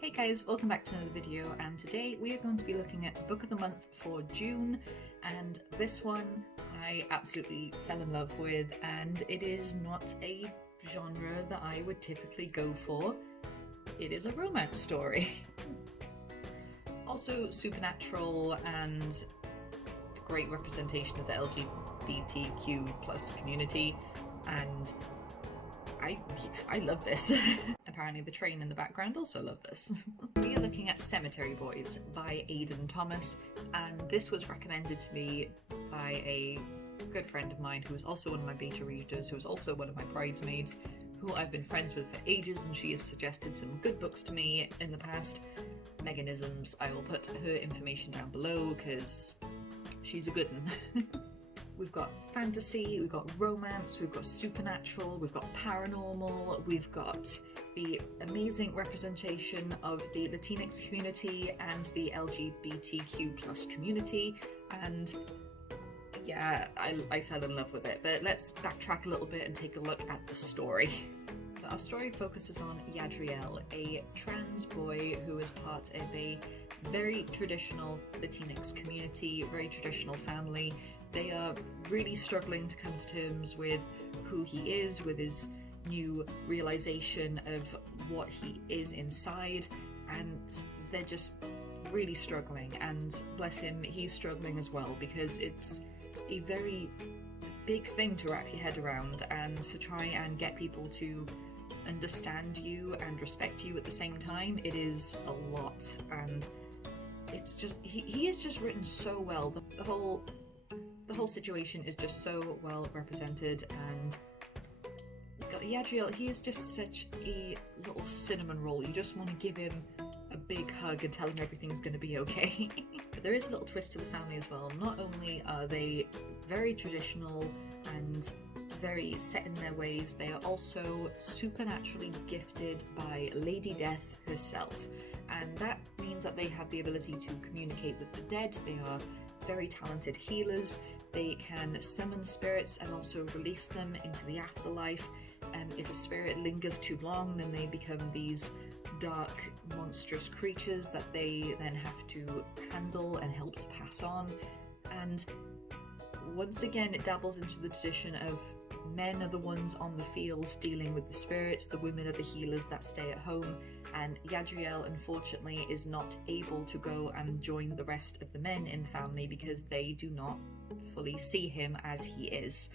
Hey guys, welcome back to another video, and today we are going to be looking at Book of the Month for June, and this one I absolutely fell in love with, and it is not a genre that I would typically go for. It is a romance story. Also supernatural and great representation of the LGBTQ plus community, and I love this. Apparently the train in the background also love this. We are looking at Cemetery Boys by Aidan Thomas, and this was recommended to me by a good friend of mine who is also one of my beta readers, who is also one of my bridesmaids, who I've been friends with for ages, and she has suggested some good books to me in the past. Meghanisms, I will put her information down below because she's a good one. We've got fantasy, we've got romance, we've got supernatural, we've got paranormal, we've got the amazing representation of the Latinx community and the LGBTQ plus community, and yeah, I fell in love with it. But let's backtrack a little bit and take a look at the story. So our story focuses on Yadriel, a trans boy who is part of a very traditional Latinx community, very traditional family. They are really struggling to come to terms with who he is, with his new realization of what he is inside, and they're just really struggling, and bless him, he's struggling as well, because it's a very big thing to wrap your head around, and to try and get people to understand you and respect you at the same time. It is a lot, and it's just, he is just written so well. The whole situation is just so well represented, and Yadriel, he is just such a little cinnamon roll. You just want to give him a big hug and tell him everything's going to be okay. But there is a little twist to the family as well. Not only are they very traditional and very set in their ways, they are also supernaturally gifted by Lady Death herself. And that means that they have the ability to communicate with the dead. They are very talented healers. They can summon spirits and also release them into the afterlife. And if a spirit lingers too long, then they become these dark, monstrous creatures that they then have to handle and help to pass on. And once again, it dabbles into the tradition of men are the ones on the fields dealing with the spirits, the women are the healers that stay at home, and Yadriel unfortunately is not able to go and join the rest of the men in the family because they do not fully see him as he is.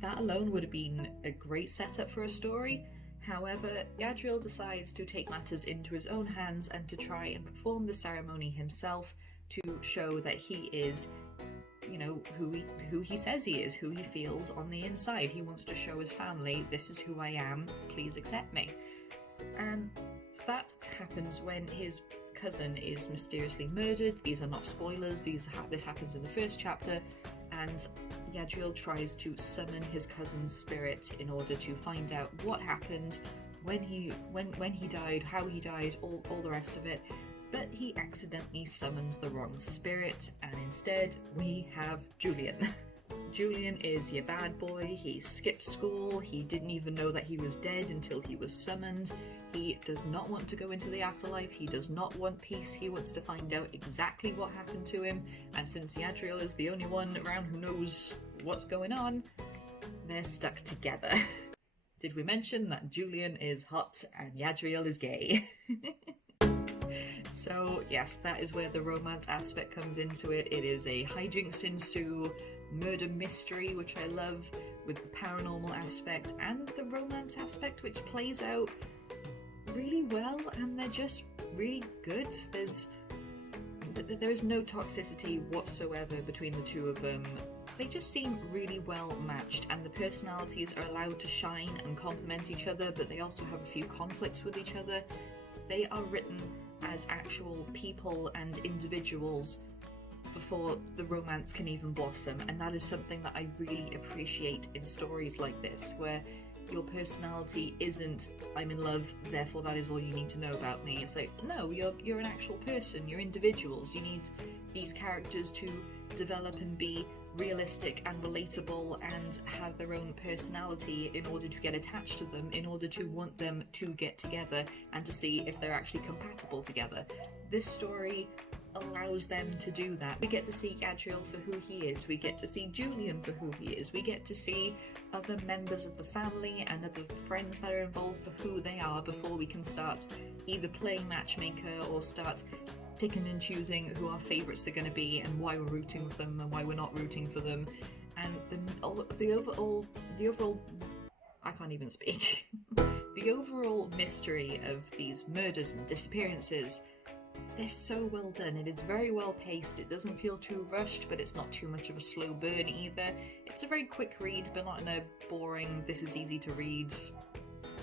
That alone would have been a great setup for a story. However, Yadriel decides to take matters into his own hands and to try and perform the ceremony himself to show that he is, you know, who he says he is, who he feels on the inside. He wants to show his family, this is who I am, please accept me. And that happens when his cousin is mysteriously murdered. These are not spoilers, this happens in the first chapter, and Yadriel tries to summon his cousin's spirit in order to find out what happened, when he died, how he died, all the rest of it. But he accidentally summons the wrong spirit, and instead we have Julian. Julian is your bad boy. He skipped school, he didn't even know that he was dead until he was summoned. He does not want to go into the afterlife, he does not want peace, he wants to find out exactly what happened to him, and since Yadriel is the only one around who knows what's going on, they're stuck together. Did we mention that Julian is hot and Yadriel is gay? So yes, that is where the romance aspect comes into it. It is a hijinks ensue, murder mystery, which I love, with the paranormal aspect and the romance aspect, which plays out really well, and they're just really good. There is no toxicity whatsoever between the two of them. They just seem really well matched, and the personalities are allowed to shine and complement each other, but they also have a few conflicts with each other. They are written as actual people and individuals before the romance can even blossom, and that is something that I really appreciate in stories like this, where your personality isn't I'm in love, therefore that is all you need to know about me. It's like, no, you're an actual person, you're individuals. You need these characters to develop and be realistic and relatable and have their own personality in order to get attached to them, in order to want them to get together and to see if they're actually compatible together. This story allows them to do that. We get to see Gadriel for who he is, we get to see Julian for who he is, we get to see other members of the family and other friends that are involved for who they are before we can start either playing matchmaker or start picking and choosing who our favourites are going to be and why we're rooting for them and why we're not rooting for them. And the overall I can't even speak. The overall mystery of these murders and disappearances, they're so well done. It is very well paced. It doesn't feel too rushed, but it's not too much of a slow burn either. It's a very quick read, but not in a boring, this is easy to read,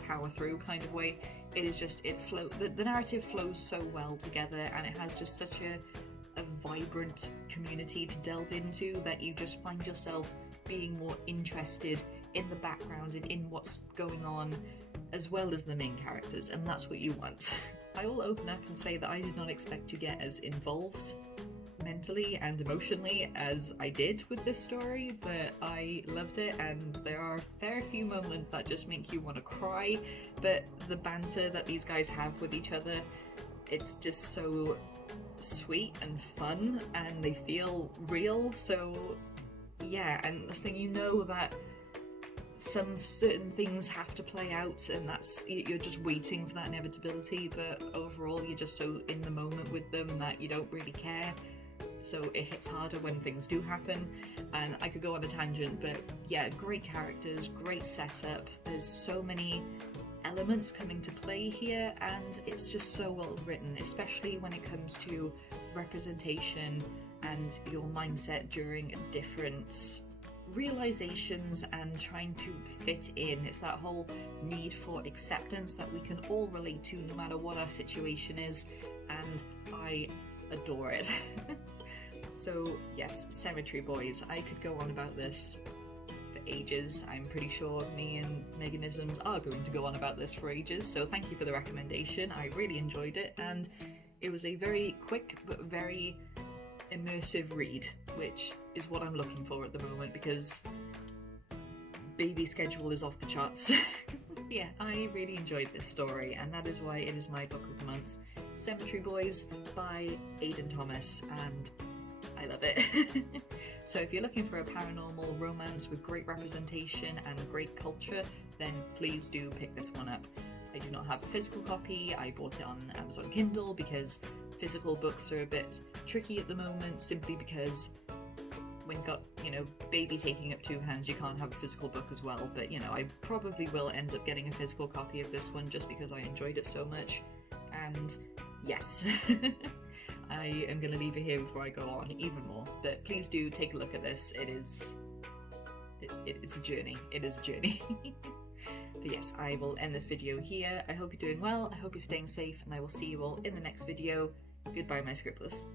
power through kind of way. It is just, the narrative flows so well together, and it has just such a vibrant community to delve into that you just find yourself being more interested in the background and in what's going on, as well as the main characters, and that's what you want. I will open up and say that I did not expect to get as involved mentally and emotionally as I did with this story, but I loved it, and there are a fair few moments that just make you want to cry, but the banter that these guys have with each other, it's just so sweet and fun, and they feel real. So yeah, and the thing, you know that some certain things have to play out, and that's, you're just waiting for that inevitability, but overall you're just so in the moment with them that you don't really care, so it hits harder when things do happen. And I could go on a tangent, but yeah, great characters, great setup, there's so many elements coming to play here, and it's just so well written, especially when it comes to representation and your mindset during different realizations and trying to fit in. It's that whole need for acceptance that we can all relate to no matter what our situation is, and I adore it. So yes, Cemetery Boys, I could go on about this for ages. I'm pretty sure me and Meghanisms are going to go on about this for ages, so thank you for the recommendation. I really enjoyed it, and it was a very quick but very immersive read, which is what I'm looking for at the moment because baby schedule is off the charts. Yeah, I really enjoyed this story, and that is why it is my book of the month. Cemetery Boys by Aidan Thomas, and I love it. So if you're looking for a paranormal romance with great representation and great culture, then please do pick this one up. I do not have a physical copy. I bought it on Amazon Kindle because physical books are a bit tricky at the moment, simply because when you've got, you know, baby taking up 2 hands, you can't have a physical book as well. But, you know, I probably will end up getting a physical copy of this one just because I enjoyed it so much. And yes, I am going to leave it here before I go on even more. But please do take a look at this. It's a journey. It is a journey. But yes, I will end this video here. I hope you're doing well, I hope you're staying safe, and I will see you all in the next video. Goodbye, my Scribblers.